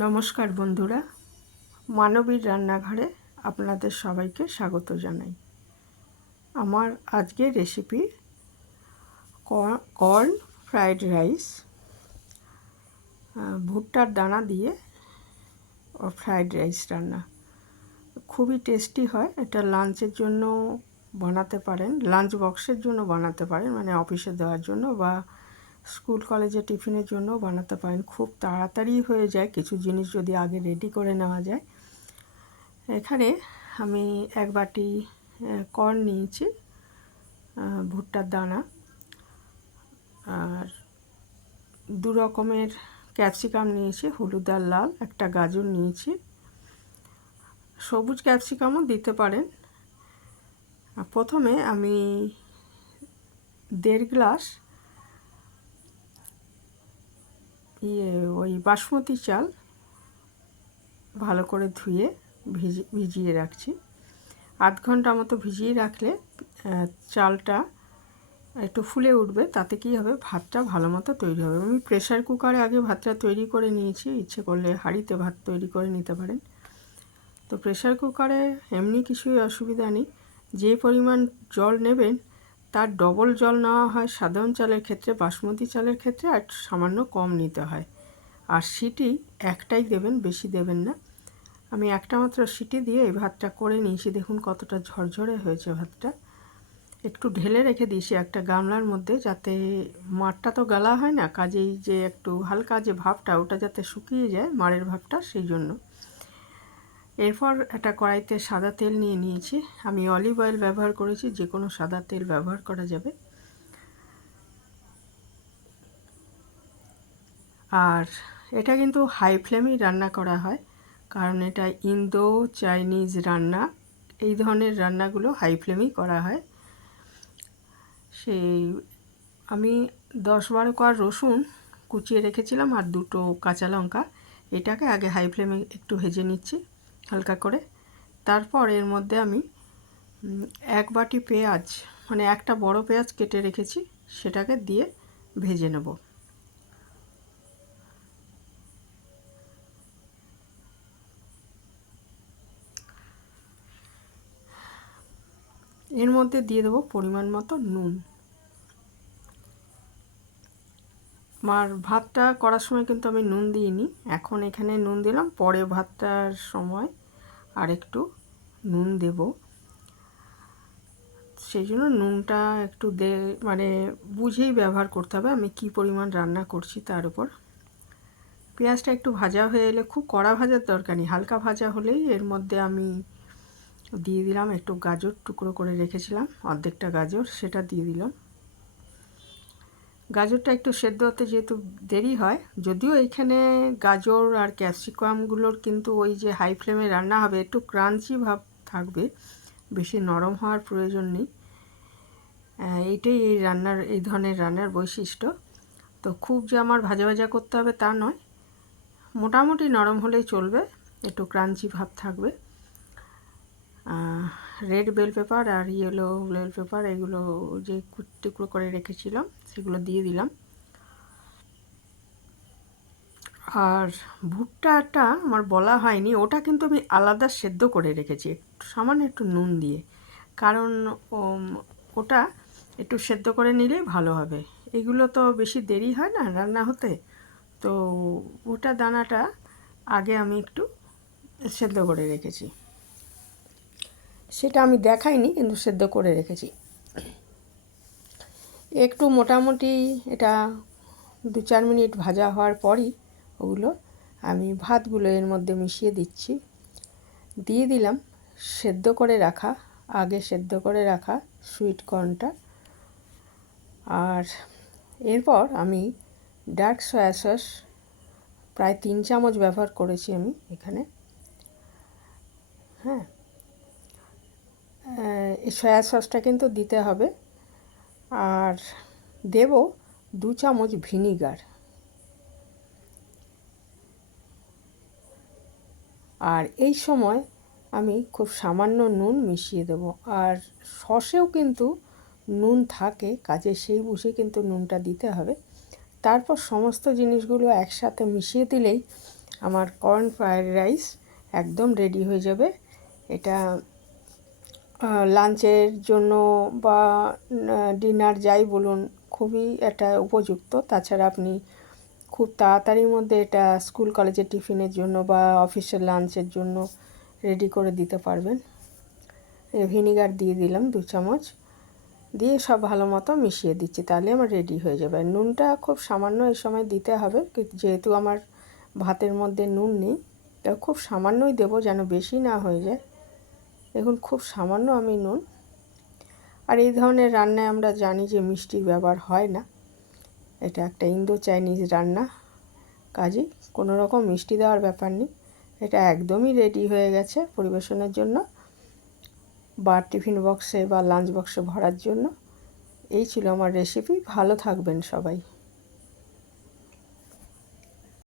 নমস্কার বন্ধুরা, মানবীর রান্নাঘরে আপনাদের সবাইকে স্বাগত জানাই। আমার আজকের রেসিপি কর্ন ফ্রাইড রাইস ভুট্টার দানা দিয়ে ফ্রাইড রাইস রান্না। খুবই টেস্টি হয়, এটা লাঞ্চের জন্য বানাতে পারেন লাঞ্চ বক্সের জন্য বানাতে পারেন মানে অফিসে দেওয়ার জন্য বা স্কুল কলেজে টিফিনের জন্য বানাতে পারেন। খুব তাড়াতাড়ি হয়ে যায়, কিছু জিনিস যদি আগে রেডি করে নেওয়া যায়। এখানে আমি এক বাটি কর্ন নিয়েছি ভুট্টার দানা। আর দু রকমের ক্যাপসিকাম নিয়েছি, হলুদ আর লাল। একটা গাজর নিয়েছি। সবুজ ক্যাপসিকামও দিতে পারেন। প্রথমে আমি দেড় গ্লাস ইয়ে ওই বাসমতি চাল ভালো করে ধুয়ে ভিজি, ভিজিয়ে রাখছি। আধ ঘণ্টা মতো ভিজিয়ে রাখলে চালটা একটু ফুলে উঠবে, তাতে কি হবে? ভাতটা ভালো মতো তৈরি হবে। আমি প্রেশার কুকারে আগে ভাতটা তৈরি করে নিয়েছি, ইচ্ছে করলে হাঁড়িতে ভাত তৈরি করে নিতে পারেন। তো প্রেশার কুকারে এমনি কিছুই অসুবিধা নেই। যে পরিমাণ জল নেবেন তার ডবল জল নেওয়া হয় সাধারণ চালের ক্ষেত্রে, বাসমতি চালের ক্ষেত্রে, আর সামান্য কম নিতে হয়। আর সিটি একটাই দেবেন, বেশি দেবেন না। আমি একটা মাত্র সিটি দিয়ে এই ভাতটা করে নিয়েছি। দেখুন কতটা ঝরঝরে হয়েছে ভাতটা। একটু ঢেলে রেখে দিয়েছি একটা গামলার মধ্যে যাতে মাঠটা তো গালা হয় না, কাজেই যে একটু হালকা যে ভাবটা, ওটা যাতে শুকিয়ে যায় মারের ভাবটা, সেই জন্য। এরপর একটা কড়াইতে সাদা তেল নিয়ে নিয়েছি। আমি অলিভ অয়েল ব্যবহার করেছি যে কোনো সাদা তেল ব্যবহার করা যাবে। আর এটা কিন্তু হাই ফ্লেমেই রান্না করা হয়, কারণ এটা ইন্দো চাইনিজ রান্না। এই ধরনের রান্নাগুলো হাই ফ্লেমেই করা হয়। সেই আমি দশ বারো কোয়ার রসুন কুচিয়ে রেখেছিলাম আর দুটো কাঁচা লঙ্কা। এটাকে আগে হাই ফ্লেমে একটু ভেজে নিচ্ছি। হালকা করে। তারপর এর মধ্যে আমি এক বাটি পেঁয়াজ মানে একটা বড় পেঁয়াজ কেটে রেখেছি, সেটাকে দিয়ে ভেজে নেব। এর মধ্যে দিয়ে দেবো পরিমাণ মতো নুন। আমার ভাতটা করার সময় কিন্তু আমি নুন দিইনি। এখন এখানে নুন দিলাম, পরে ভাতটার সময় আর একটু নুন দেব। সেই জন্য নুনটা একটু দে মানে বুঝেই ব্যবহার করতে হবে আমি কি পরিমাণ রান্না করছি তার উপর। পেঁয়াজটা একটু ভাজা হয়ে এলে, খুব কড়া ভাজার দরকার নেই, হালকা ভাজা হলেই এর মধ্যে আমি দিয়ে দিলাম, একটু গাজর টুকরো করে রেখেছিলাম, অর্ধেকটা গাজর সেটা দিয়ে দিলাম। গাজরটা একটু সেদ্ধ হতে যেহেতু দেরি হয়, যদিও এখানে গাজর আর ক্যাপসিকামগুলোর কিন্তু ওই যে হাই ফ্লেমে রান্না হবে, একটু ক্রাঞ্চি ভাব থাকবে, বেশি নরম হওয়ার প্রয়োজন নেই। এইটাই এই রান্নার, এই ধরনের রান্নার বৈশিষ্ট্য। তো খুব যে আমার ভাজা ভাজা করতে হবে তা নয়, মোটামুটি নরম হলেই চলবে, একটু ক্রাঞ্চি ভাব থাকবে। রেড বেল পেপার আর ইয়েলো বেল পেপার এগুলো যে টুকরো করে রেখেছিলাম, সেগুলো দিয়ে দিলাম। আর ভুট্টাটা আমার বলা হয়নি, ওটা কিন্তু আমি আলাদা সেদ্ধ করে রেখেছি, একটু সামান্য একটু নুন দিয়ে। কারণ ওটা একটু সেদ্ধ করে নিলেই ভালো হবে। এগুলো তো বেশি দেরি হয় না রান্না হতে। তো ওটা দানাটা আগে আমি একটু সেদ্ধ করে রেখেছি। সেটা আমি দেখাইনি, কিন্তু সেদ্ধ করে রেখেছি। একটু মোটামুটি এটা দু চার মিনিট ভাজা হওয়ার পরই ওগুলো আমি ভাতগুলো এর মধ্যে মিশিয়ে দিচ্ছি। দিয়ে দিলাম সেদ্ধ করে রাখা, আগে সেদ্ধ করে রাখা সুইট কর্নটা আর এরপর আমি ডার্ক সয়া সস প্রায় তিন চামচ ব্যবহার করেছি আমি এখানে। হ্যাঁ সয়া সসটা কিন্তু দিতে হবে। আর দেব দু চামচ ভিনিগার আর এই সময় আমি খুব সামান্য নুন মিশিয়ে দেব। আর সসেও কিন্তু নুন থাকে, কাজে সেই বুঝে কিন্তু নুনটা দিতে হবে। তারপর সমস্ত জিনিসগুলো একসাথে মিশিয়ে দিলেই আমার কর্ন ফ্রায়েড রাইস একদম রেডি হয়ে যাবে। এটা লাঞ্চের জন্য বা ডিনার যাই বলুন, খুবই এটা উপযুক্ত। তাছাড়া আপনি খুব তাড়াতাড়ির মধ্যে এটা স্কুল কলেজের টিফিনের জন্য বা অফিসের লাঞ্চের জন্য রেডি করে দিতে পারবেন। ভিনিগার দিয়ে দিলাম দু চামচ। দিয়ে সব ভালো মতো মিশিয়ে দিচ্ছি, তাহলে আমার রেডি হয়ে যাবে। নুনটা খুব সামান্য এই সময় দিতে হবে যেহেতু আমার ভাতের মধ্যে নুন নেই, তা খুব সামান্যই দেবো যেন বেশি না হয়ে যায়। দেখুন, খুব সামান্য আমি নুন। আর এই ধরনের রান্নায় আমরা জানি যে মিষ্টির ব্যবহার হয় না। এটা একটা ইন্দো চাইনিজ রান্না। কাজেই কোনো রকম মিষ্টি দেওয়ার ব্যাপার নেই। এটা একদমই রেডি হয়ে গেছে পরিবেশনের জন্য। বা টিফিন বক্সে বা লাঞ্চ বক্সে ভরার জন্য। এই ছিল আমার রেসিপি ভালো থাকবেন সবাই।